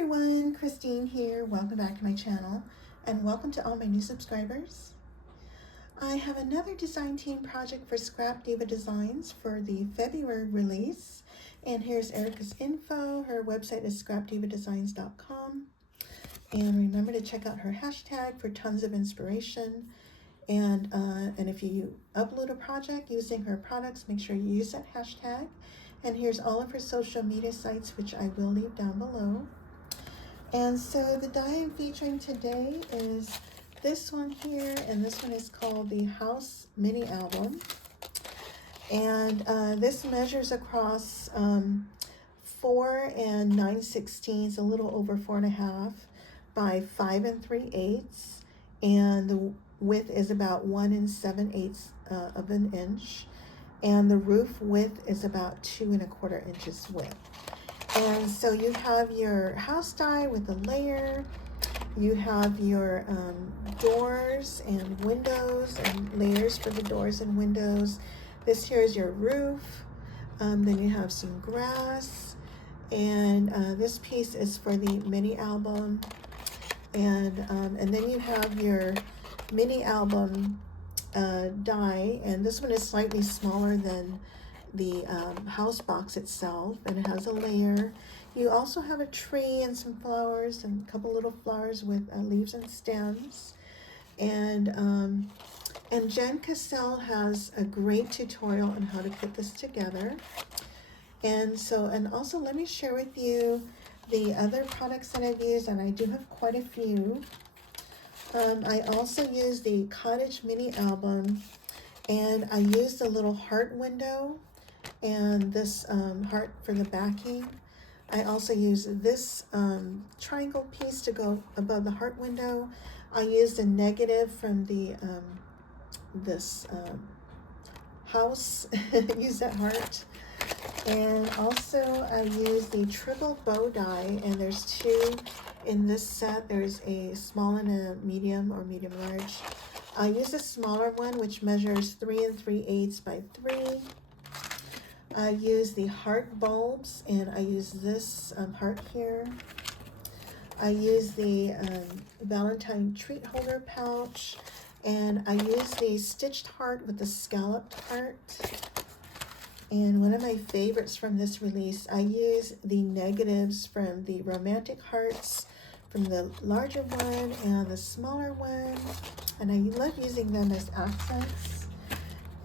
everyone, Christine here. Welcome back to my channel and welcome to all my new subscribers. I have another design team project for Scrap Diva Designs for the February release. And here's Erica's info. Her website is scrapdivadesigns.com. And remember to check out her hashtag for tons of inspiration. And if you upload a project using her products, make sure you use that hashtag. And here's all of her social media sites, which I will leave down below. And so the die I'm featuring today is this one here, and this one is called the House Mini Album. And this measures across 4 and 9/16, a little over 4.5 by 5 3/8, and the width is about 1 7/8 of an inch, and the roof width is about 2 1/4 inches width. And so you have your house die with a layer, you have your doors and windows and layers for the doors and windows. This here is your roof. Then you have some grass, and this piece is for the mini album. And then you have your mini album die, and this one is slightly smaller than the house box itself, and it has a layer. You also have a tree and some flowers and a couple little flowers with leaves and stems. And Jenn Cascell has a great tutorial on how to put this together. And also let me share with you the other products that I've used, and I do have quite a few. I also use the Cottage Mini Album, and I used a little heart window and this heart for the backing. I also use this triangle piece to go above the heart window. I used a negative from the this house, use that heart. And also I used the triple bow die, and there's 2 in this set. There's a small and a medium or medium large. I use a smaller one, which measures 3 3/8 by 3. I use the heart bulbs, and I use this heart here. I use the Valentine treat holder pouch, and I use the stitched heart with the scalloped heart. And one of my favorites from this release, I use the negatives from the romantic hearts, from the larger one and the smaller one, and I love using them as accents.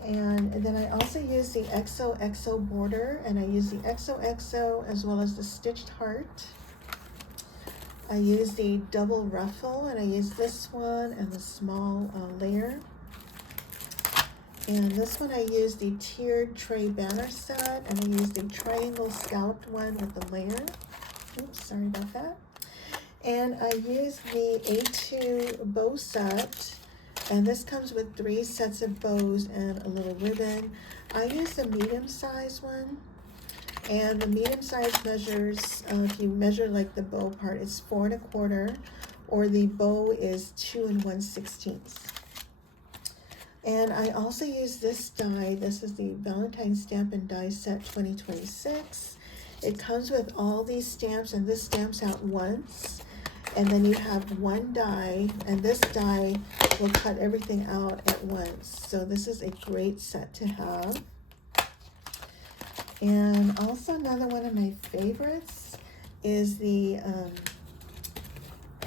And then I also use the XOXO Border, and I use the XOXO as well as the stitched heart. I use the double ruffle, and I use this one and the small layer. And this one I use the tiered tray banner set, and I use the triangle scalloped one with the layer. Oops, sorry about that. And I use the A2 bow set, and this comes with 3 sets of bows and a little ribbon. I use the medium size one, and the medium size measures, if you measure like the bow part, it's 4 1/4, or the bow is 2 1/16. And I also use this die. This is the Valentine Stamp Die Set 2026. It comes with all these stamps, and this stamps out once. And then you have one die, and this die will cut everything out at once. So this is a great set to have. And also another one of my favorites is the,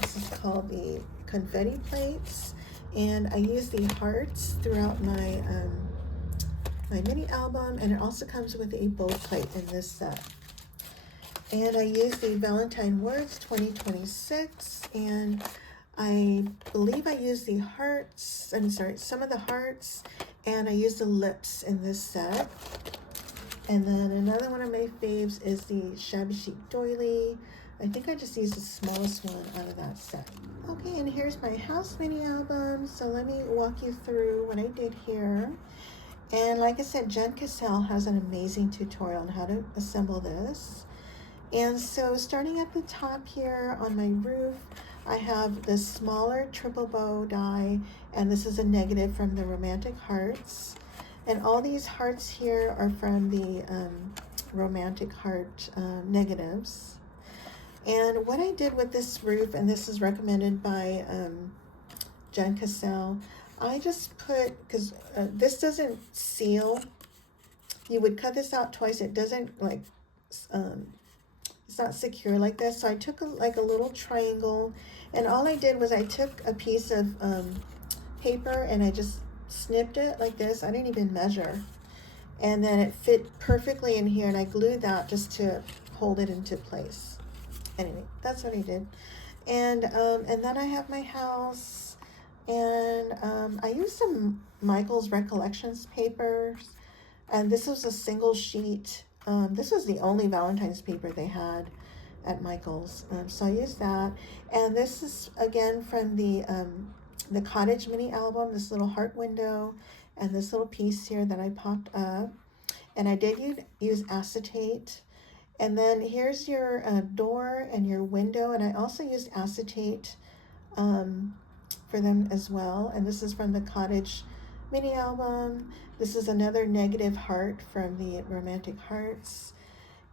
this is called the Confetti Plates. And I use the hearts throughout my, my mini album, and it also comes with a bow plate in this set. And I use the Valentine Words 2026, and I believe I use the hearts, some of the hearts, and I use the lips in this set. And then another one of my faves is the Shabby Chic Doily. I think I just used the smallest one out of that set. Okay, and here's my house mini album. So let me walk you through what I did here. And like I said, Jenn Cascell has an amazing tutorial on how to assemble this. And so starting at the top here on my roof, I have this smaller triple bow die, and this is a negative from the romantic hearts. And all these hearts here are from the romantic heart negatives. And what I did with this roof, and this is recommended by Jenn Cascell, I just put, because this doesn't seal, you would cut this out twice, it doesn't like, it's not secure like this. So I took like a little triangle, and all I did was I took a piece of paper and I just snipped it like this. I didn't even measure. And then it fit perfectly in here, and I glued that just to hold it into place. Anyway, that's what I did. And then I have my house, and I used some Michael's Recollections papers, and this was a single sheet. This was the only Valentine's paper they had at Michael's, so I used that. And this is again from the Cottage Mini Album, this little heart window, and this little piece here that I popped up. And I did use acetate. And then here's your door and your window, and I also used acetate for them as well. And this is from the Cottage Mini Album. This is another negative heart from the Romantic Hearts.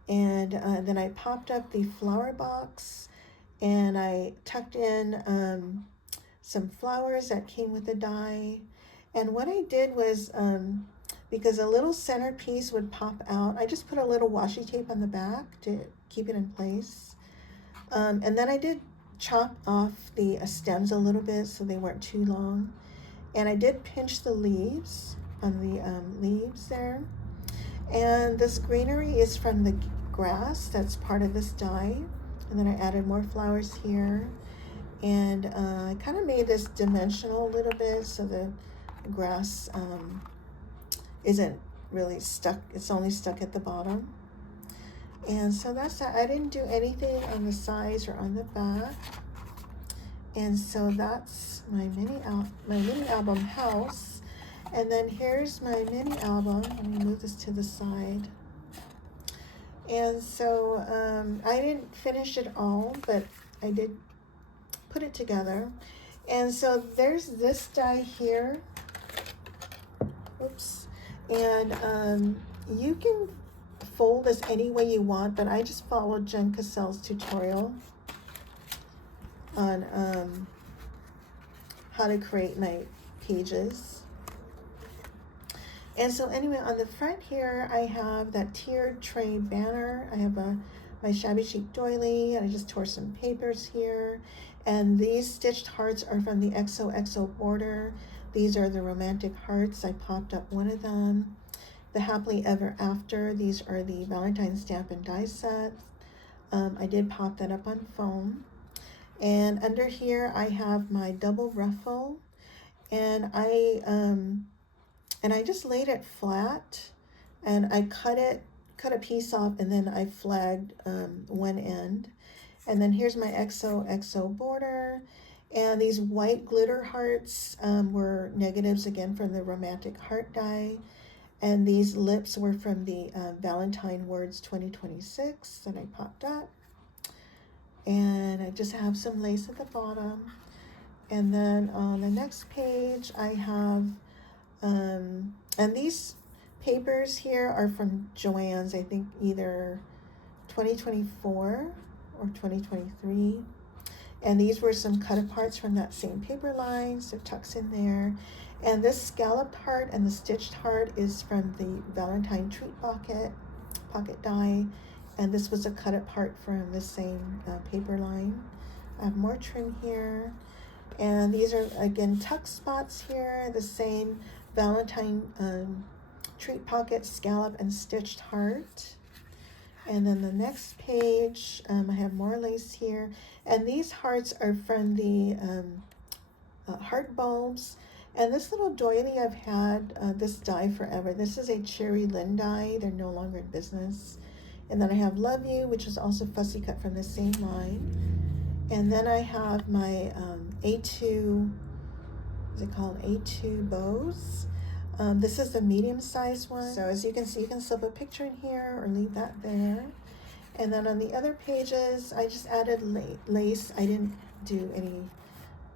And then I popped up the flower box, and I tucked in some flowers that came with the die. And what I did was, because a little centerpiece would pop out, I just put a little washi tape on the back to keep it in place. And then I did chop off the stems a little bit so they weren't too long. And I did pinch the leaves on the leaves there. And this greenery is from the grass that's part of this die. And then I added more flowers here. And I kind of made this dimensional a little bit so the grass isn't really stuck. It's only stuck at the bottom. And so that's that. I didn't do anything on the sides or on the back. And so that's my mini album house. And then here's my mini album. Let me move this to the side. And so I didn't finish it all, but I did put it together. And so there's this die here. Oops. And you can fold this any way you want, but I just followed Jenn Cascell's tutorial on how to create my pages. And so anyway, on the front here, I have that tiered tray banner. I have my Shabby Chic Doily, and I just tore some papers here. And these stitched hearts are from the XOXO Border. These are the Romantic Hearts. I popped up one of them. The Happily Ever After, these are the Valentine Stamp Die Set. I did pop that up on foam. And under here, I have my double ruffle. And I just laid it flat, and I cut a piece off, and then I flagged one end. And then here's my XOXO border, and these white glitter hearts were negatives again from the Romantic Heart die, and these lips were from the Valentine Words 2026 that I popped up. And I just have some lace at the bottom. And then on the next page, I have and these papers here are from Joann's, I think either 2024 or 2023. And these were some cut aparts from that same paper line, so it tucks in there. And this scalloped heart and the stitched heart is from the Valentine Treat pocket die. And this was a cut apart from the same paper line. I have more trim here. And these are, again, tuck spots here, the same Valentine Treat pocket, scallop, and stitched heart. And then the next page, I have more lace here. And these hearts are from the heart bulbs. And this little doily, I've had this die forever. This is a Cherry Lynn die. They're no longer in business. And then I have Love You, which is also fussy cut from the same line. And then I have my A2, is it called A2 bows? This is the medium sized one. So as you can see, you can slip a picture in here or leave that there. And then on the other pages, I just added lace. I didn't do any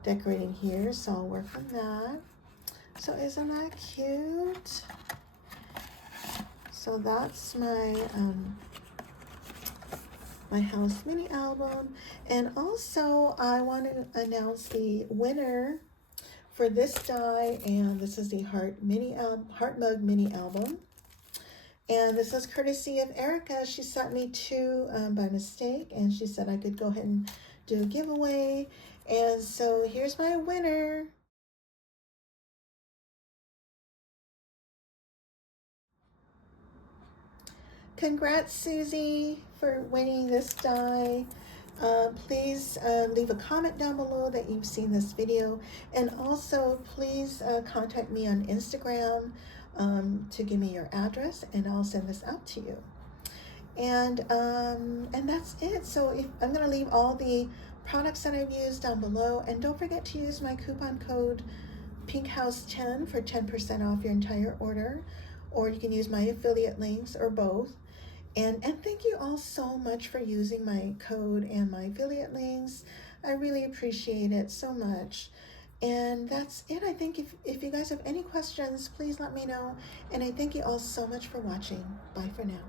decorating here, so I'll work on that. So isn't that cute? So that's my my house mini album. And also I want to announce the winner for this die, and this is the Heart Mug Mini Album. And this is courtesy of Erica. She sent me two by mistake, and she said I could go ahead and do a giveaway. And so here's my winner. Congrats, Susie, for winning this die. Please leave a comment down below that you've seen this video, and also please contact me on Instagram to give me your address, and I'll send this out to you. And that's it. So I'm going to leave all the products that I've used down below, and don't forget to use my coupon code PinkHouse10 for 10% off your entire order, or you can use my affiliate links or both. And thank you all so much for using my code and my affiliate links. I really appreciate it so much. And that's it. I think if you guys have any questions, please let me know. And I thank you all so much for watching. Bye for now.